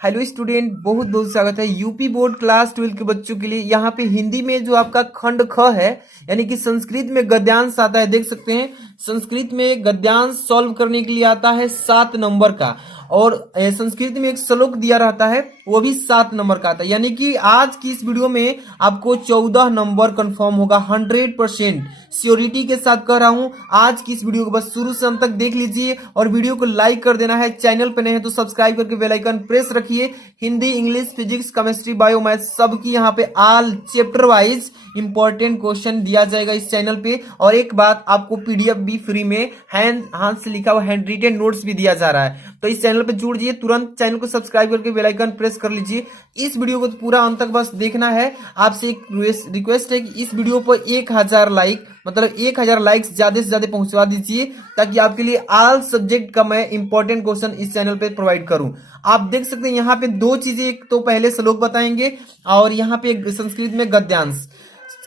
Hello student, बहुत बहुत स्वागत है यूपी बोर्ड क्लास 12 के बच्चों के लिए। यहाँ पे हिंदी में जो आपका खंड ख है, यानी कि संस्कृत में गद्यांश आता है। देख सकते हैं संस्कृत में गद्यांश सॉल्व करने के लिए आता है 7 नंबर का, और संस्कृत में एक श्लोक दिया रहता है, वो भी 7 नंबर का आता है। यानी कि आज की इस वीडियो में आपको 14 नंबर कंफर्म होगा। 100% श्योरिटी के साथ कह रहा हूं। आज की इस वीडियो को बस शुरू से अंत तक देख लीजिए और वीडियो को लाइक कर देना है। चैनल पे नए हैं तो सब्सक्राइब करके बेल आइकन प्रेस रखिए। Hindi, English, physics, chemistry, bio, math सबकी यहाँ पे all chapter wise important question दिया जाएगा इस चैनल पे। और एक बात, आपको पीडीएफ भी फ्री में हाथ से लिखा हुआ हैंड रिटेन नोट्स भी दिया जा रहा है। तो इस चैनल पे जुड़ जाइए, तुरंत चैनल को सब्सक्राइब करके बेल आइकन प्रेस कर लीजिए। इस वीडियो को तो पूरा अंत तक बस देखना है। आपसे एक रिक्वेस्ट है कि इस वीडियो पर 1000 लाइक, मतलब 1000 लाइक्स ज्यादा से ज्यादा पहुंचवा दीजिए, ताकि आपके लिए ऑल सब्जेक्ट का मैं इंपॉर्टेंट क्वेश्चन इस चैनल पे प्रोवाइड करूं। आप देख सकते हैं यहाँ पे दो चीजें, एक तो पहले श्लोक बताएंगे और यहाँ पे संस्कृत में गद्यांश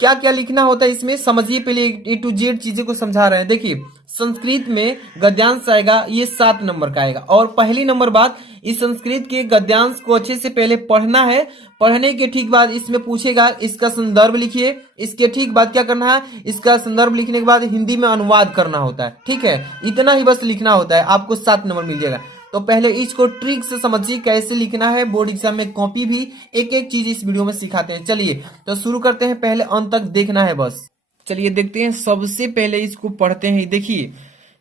क्या क्या लिखना होता है इसमें समझिए। पहले ए टू जेड चीजें को समझा रहे हैं। देखिए संस्कृत में गद्यांश आएगा, ये 7 नंबर का आएगा। और पहली नंबर बात, इस संस्कृत के गद्यांश को अच्छे से पहले पढ़ना है। पढ़ने के ठीक बाद इसमें पूछेगा इसका संदर्भ लिखिए। इसके ठीक बाद क्या करना है, इसका संदर्भ लिखने के बाद हिंदी में अनुवाद करना होता है। ठीक है, इतना ही बस लिखना होता है, आपको 7 नंबर मिल जाएगा। तो पहले इसको ट्रिक से समझिए कैसे लिखना है। बोर्ड एग्जाम में कॉपी भी एक एक चीज इस वीडियो में सिखाते हैं। चलिए तो शुरू करते हैं, पहले अंत तक देखना है बस। चलिए देखते हैं, सबसे पहले इसको पढ़ते हैं। देखिए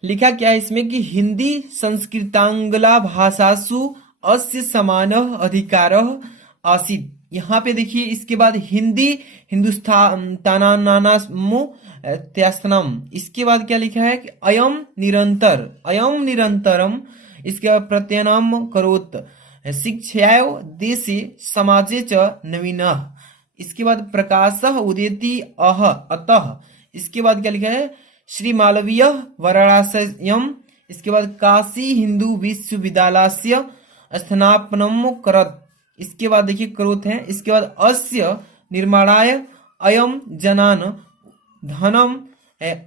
लिखा क्या है इसमें कि हिंदी संस्कृतांगला भाषासु अस्य समानः अधिकारः आसीत्। यहाँ पे देखिए इसके बाद हिंदी हिंदुस्तानानामु त्यास्तनम, इसके बाद क्या लिखा है कि अयम निरंतरम, इसके बाद प्रत्ययनाम करोत शिक्षाय देशे समाजे च नवीनः, इसके बाद प्रकाशः उदेति अतः, इसके बाद क्या लिखा है श्री मालवीय वाराणस्यम, इसके बाद काशी हिंदू विश्वविद्यालय स्थापनम करत, इसके बाद देखिए करोत है। इसके बाद अस्य निर्माणाय अयम जनान धनम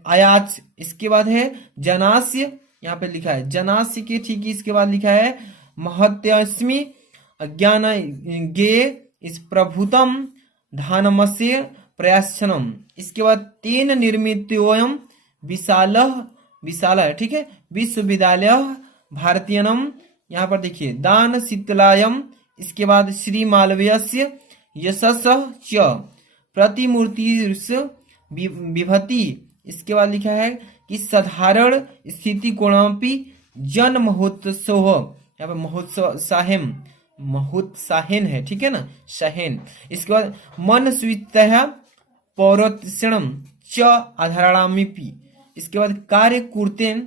आयाच, इसके बाद है जनास्य, यहाँ पे लिखा है जनास्य के ठीक है। इसके बाद लिखा है महत्यस्मि अज्ञान गे इस प्रभुतम धानमस्य प्रयासनम, इसके बाद तेन निर्मितोयम विशाल है। ठीक है, विश्वविद्यालय भारतीयनम, यहाँ पर देखिए दान शीतलायम, इसके बाद श्री मालवीयस्य यशस च प्रतिमूर्ति विभति, इसके बाद लिखा है कि साधारण स्थिति कोणापि जन महोत्सव, यहाँ पे महोत्साहन है। ठीक है ना, सहन। इसके बाद मन स्वीतः पौरक्षणम च आधारामिपि, इसके बाद कार्य कुर्तेन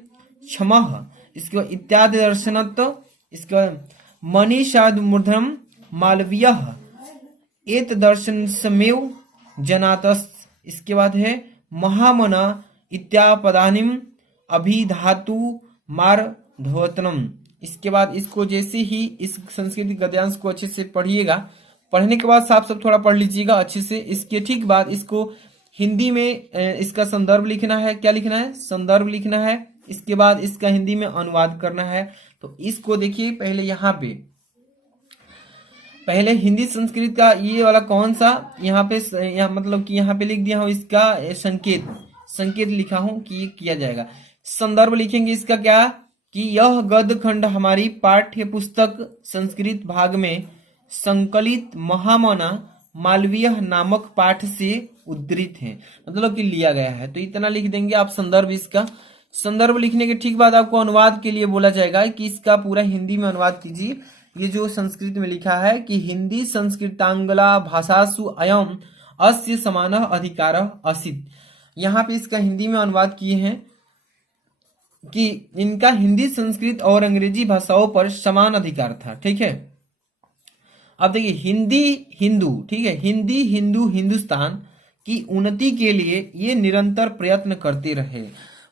क्षमः, इसके बाद इत्यादि दर्शनत्व, इसके बाद मनीषादमूर्धम मालवीयः एत दर्शन समेव जनातस्, इसके बाद है महामना इत्यापदानिम अभिधातु मार धोतनम। इसके बाद इसको जैसे ही इस संस्कृत गद्यांश को अच्छे से पढ़िएगा, पढ़ने के बाद साफ साफ थोड़ा पढ़ लीजिएगा अच्छे से। इसके ठीक बाद इसको हिंदी में इसका संदर्भ लिखना है। क्या लिखना है, संदर्भ लिखना है। इसके बाद इसका हिंदी में अनुवाद करना है। तो इसको देखिए पहले यहाँ पे, पहले हिंदी संस्कृत का ये वाला कौन सा, यहाँ पे मतलब कि यहाँ पे लिख दिया हूँ इसका संकेत लिखा हूं कि ये किया जाएगा। संदर्भ लिखेंगे इसका क्या कि यह गद्य खंड हमारी पाठ्य पुस्तक संस्कृत भाग में संकलित महामना मालवीय नामक पाठ से उद्धृत है, मतलब कि लिया गया है। तो इतना लिख देंगे आप संदर्भ। इसका संदर्भ लिखने के ठीक बाद आपको अनुवाद के लिए बोला जाएगा कि इसका पूरा हिंदी में अनुवाद कीजिए। ये जो संस्कृत में लिखा है कि हिंदी संस्कृतांगला भाषासु अयम अस्य समानः अधिकारः आसीत्, यहाँ पे इसका हिंदी में अनुवाद किए हैं कि इनका हिंदी, संस्कृत और अंग्रेजी भाषाओं पर समान अधिकार था। ठीक है, अब देखिए हिंदी हिंदू, ठीक है, हिंदी हिंदू हिंदुस्तान की उन्नति के लिए ये निरंतर प्रयत्न करते रहे।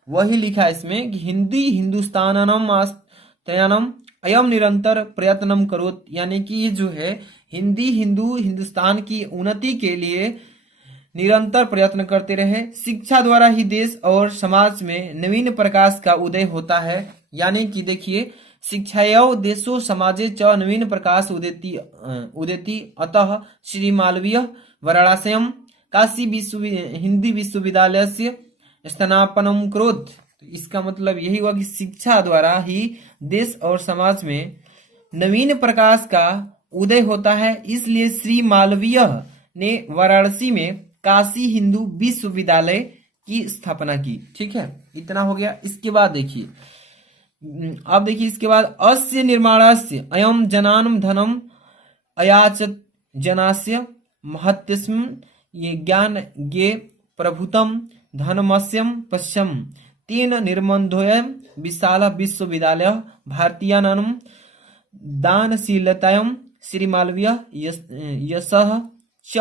वही लिखा है इसमें कि हिंदी हिंदुस्तानम आस्तयनम अयम निरंतर प्रयत्नम करोत, यानी कि ये जो है हिंदी हिंदू हिंदुस्तान की उन्नति के लिए निरंतर प्रयत्न करते रहे। शिक्षा द्वारा ही देश और समाज में नवीन प्रकाश का उदय होता है। यानी कि देखिए शिक्षायां देशो समाजे च नवीन प्रकाश उदेति अतः श्री मालवीय वाराणस्यां काशी हिंदी विश्वविद्यालयस्य स्थापनम करोत्। तो इसका मतलब यही हुआ कि शिक्षा द्वारा ही देश और समाज में नवीन प्रकाश का उदय होता है, इसलिए श्री मालवीय ने वाराणसी में काशी हिंदू विश्वविद्यालय की स्थापना की। ठीक है, इतना हो गया। इसके बाद देखिए, अब देखिए इसके बाद अस्य निर्माणस्य अयम जनानम धनम अयाचत जनास्य महत्यस्म ये ज्ञान गे प्रभुतम धनमस्यम पश्यम तेन निर्बंधोयम विशाल विश्वविद्यालय भारतीयानां दानशीलतायां श्री मालवीय यशः च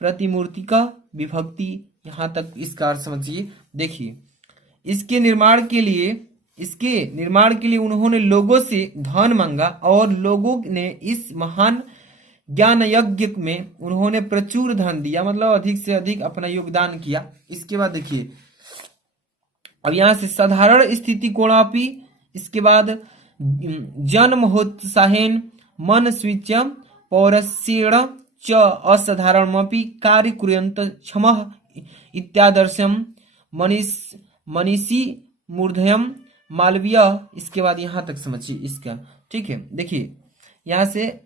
प्रतिमूर्तिक विभक्ति। यहाँ तक इसका अर्थ समझिए। देखिए, इसके निर्माण के लिए उन्होंने लोगों से धन मांगा और लोगों ने इस महान ज्ञान यज्ञ में उन्होंने प्रचुर धन दिया, मतलब अधिक से अधिक अपना योगदान किया। इसके बाद देखिए, अब यहां से साधारण स्थिति कोणापि, इसके बाद जन्महोत्साहेन मन स्विच्यम पौरस्येण च असाधारणमपि कार्य कुर्वन्त क्षमः इत्यादर्शम मनीषी मूर्धयम मालवीय। इसके बाद यहां तक समझिए इसका। ठीक है, देखिए यहां से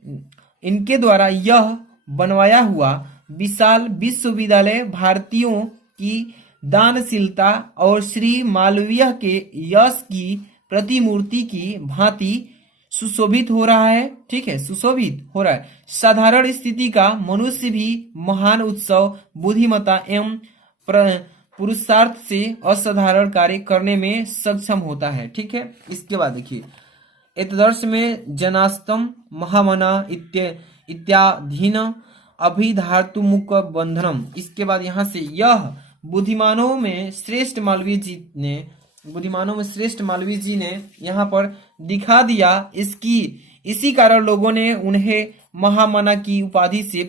इनके द्वारा यह बनवाया हुआ विशाल विश्वविद्यालय भारतीयों की दानशीलता और श्री मालवीय के यश की प्रतिमूर्ति की भांति सुशोभित हो रहा है। ठीक है, सुशोभित हो रहा है। साधारण स्थिति का मनुष्य भी महान उत्सव बुद्धिमत्ता एवं पुरुषार्थ से असाधारण कार्य करने में सक्षम होता है। ठीक है, इसके बाद देखिए, एतदर्श में जनास्तम महामना इत्याधीन अभिधातुमुख बंधनम। इसके बाद यहां से यह बुद्धिमानों में श्रेष्ठ मालवीय जी ने यहाँ पर दिखा दिया। इसी कारण लोगों ने उन्हें महामना की उपाधि से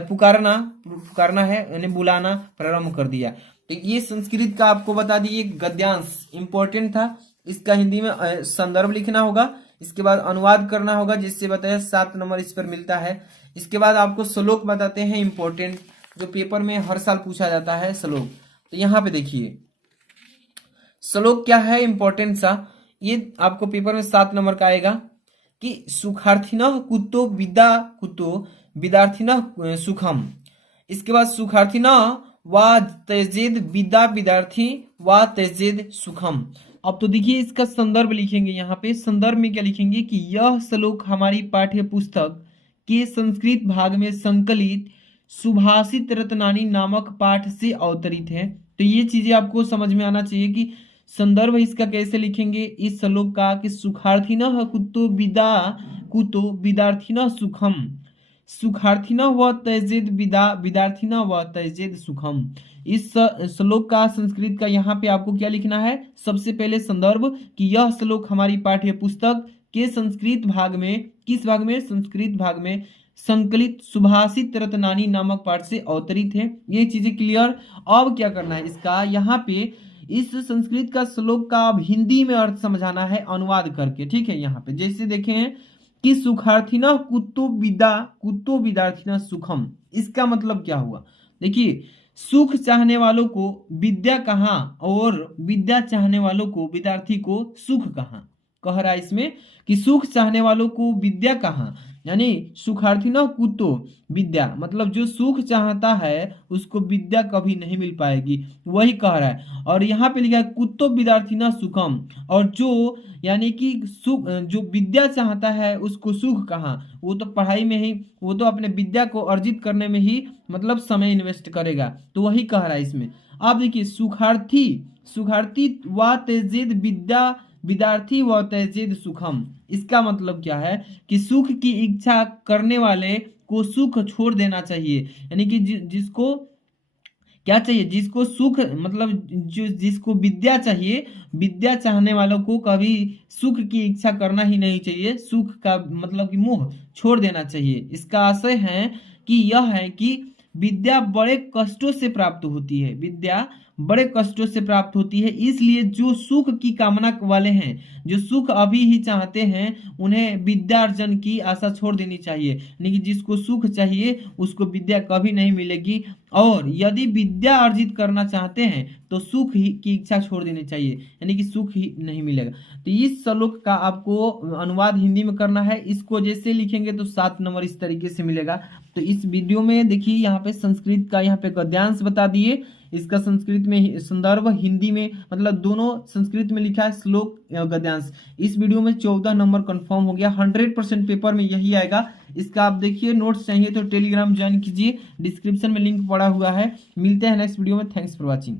पुकारना है, उन्हें बुलाना प्रारंभ कर दिया। तो ये संस्कृत का आपको बता दिए गद्यांश इंपॉर्टेंट था। इसका हिंदी में संदर्भ लिखना होगा, इसके बाद अनुवाद करना होगा, जिससे बताया 7 नंबर इस पर मिलता है। इसके बाद आपको श्लोक बताते हैं इंपॉर्टेंट, जो पेपर में हर साल पूछा जाता है श्लोक। तो यहाँ पे देखिए श्लोक क्या है इंपॉर्टेंट सा, ये आपको पेपर में 7 नंबर का आएगा कि सुखार्थिनः कुतो विद्या कुतो विद्यार्थिनः सुखम। इसके बाद सुखार्थिनः वा त्यजेद विद्या विद्यार्थी वा त्यजेद सुखम। अब तो देखिए इसका संदर्भ लिखेंगे। यहाँ पे संदर्भ में क्या लिखेंगे कि यह श्लोक हमारी पाठ्य पुस्तक के संस्कृत भाग में संकलित सुभाषित रत्नानी नामक पाठ से अवतरित है। तो ये चीजें आपको समझ में आना चाहिए कि संदर्भ इसका कैसे लिखेंगे इस श्लोक का, कि सुखार्थिनः कुतो विद्यार्थिनः सुखम, सुखार्थिनः व त्यजेद विद्यार्थिनः व त्यजेद सुखम। इस श्लोक का संस्कृत का यहाँ पे आपको क्या लिखना है, सबसे पहले संदर्भ कि यह श्लोक हमारी पाठ्य पुस्तक के संस्कृत भाग में, किस भाग में, संस्कृत भाग में संकलित सुभाषित रत्नानी नामक पाठ से अवतरित है। ये चीजें क्लियर। अब क्या करना है इसका, यहाँ पे इस संस्कृत का श्लोक का अब हिंदी में अर्थ समझाना है अनुवाद करके। ठीक है, यहाँ पे जैसे देखें कि सुखार्थिनः कुतो विद्यार्थिनः सुखम, इसका मतलब क्या हुआ। देखिए सुख चाहने वालों को विद्या कहाँ और विद्या चाहने वालों को विद्यार्थी को सुख कहाँ। कह रहा है इसमें कि सुख चाहने वालों को विद्या कहाँ, यानी सुखार्थिनः कुतो विद्या, मतलब जो सुख चाहता है उसको विद्या कभी नहीं मिल पाएगी, वही कह रहा है। और यहाँ पे लिखा है कुतो विद्यार्थिनः सुखम, और जो यानी कि सुख, जो विद्या चाहता है उसको सुख कहाँ, वो तो पढ़ाई में ही, वो तो अपने विद्या को अर्जित करने में ही मतलब समय इन्वेस्ट करेगा, तो वही कह रहा है इसमें। आप देखिए सुखार्थी व त्यजेद विद्या विद्यार्थी व त्यजेद सुखम, इसका मतलब क्या है कि सुख की इच्छा करने वाले को सुख छोड़ देना चाहिए, यानी कि जिसको क्या चाहिए, जिसको सुख मतलब जो जिसको विद्या चाहिए, विद्या चाहने वालों को कभी सुख की इच्छा करना ही नहीं चाहिए, सुख का मतलब कि मोह छोड़ देना चाहिए। इसका आशय है कि यह है कि विद्या बड़े कष्टों से प्राप्त होती है, विद्या बड़े कष्टों से प्राप्त होती है। इसलिए जो सुख की कामना वाले हैं, जो सुख अभी ही चाहते हैं, उन्हें विद्या अर्जन की आशा छोड़ देनी चाहिए। यानी कि जिसको सुख चाहिए उसको विद्या कभी नहीं मिलेगी, और यदि विद्या अर्जित करना चाहते हैं तो सुख ही की इच्छा छोड़ देनी चाहिए, यानी कि सुख ही नहीं मिलेगा। तो इस श्लोक का आपको अनुवाद हिंदी में करना है। इसको जैसे लिखेंगे तो 7 नंबर इस तरीके से मिलेगा। तो इस वीडियो में देखिए यहाँ पे संस्कृत का यहाँ पे गद्यांश बता दिए, इसका संस्कृत में संदर्भ, हिंदी में मतलब दोनों संस्कृत में लिखा है श्लोक गद्यांश। इस वीडियो में 14 नंबर कंफर्म हो गया, 100% पेपर में यही आएगा। इसका आप देखिए नोट्स चाहिए तो टेलीग्राम ज्वाइन कीजिए, डिस्क्रिप्शन में लिंक पड़ा हुआ है। मिलते हैं नेक्स्ट वीडियो में। Thanks for watching.